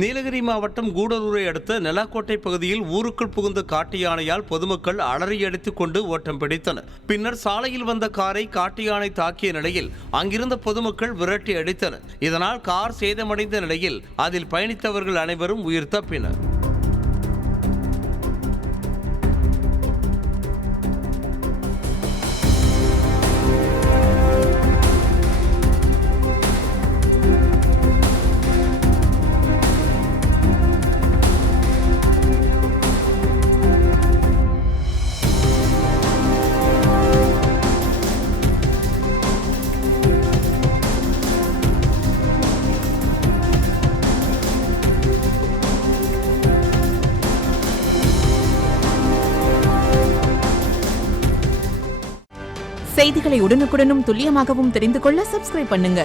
நீலகிரி மாவட்டம் கூடலூரை அடுத்த நெலாக்கோட்டை பகுதியில் ஊருக்குள் புகுந்த காட்டு யானையால் பொதுமக்கள் அலறி அடித்துக் கொண்டு ஓட்டம் பிடித்தனர். பின்னர் சாலையில் வந்த காரை காட்டு யானை தாக்கிய நிலையில் அங்கிருந்த பொதுமக்கள் விரட்டி அடித்தனர். இதனால் கார் சேதமடைந்த நிலையில் அதில் பயணித்தவர்கள் அனைவரும் உயிர் தப்பினர். செய்திகளை உடனுக்குடனும் துல்லியமாகவும் தெரிந்து கொள்ள சப்ஸ்கிரைப் பண்ணுங்க.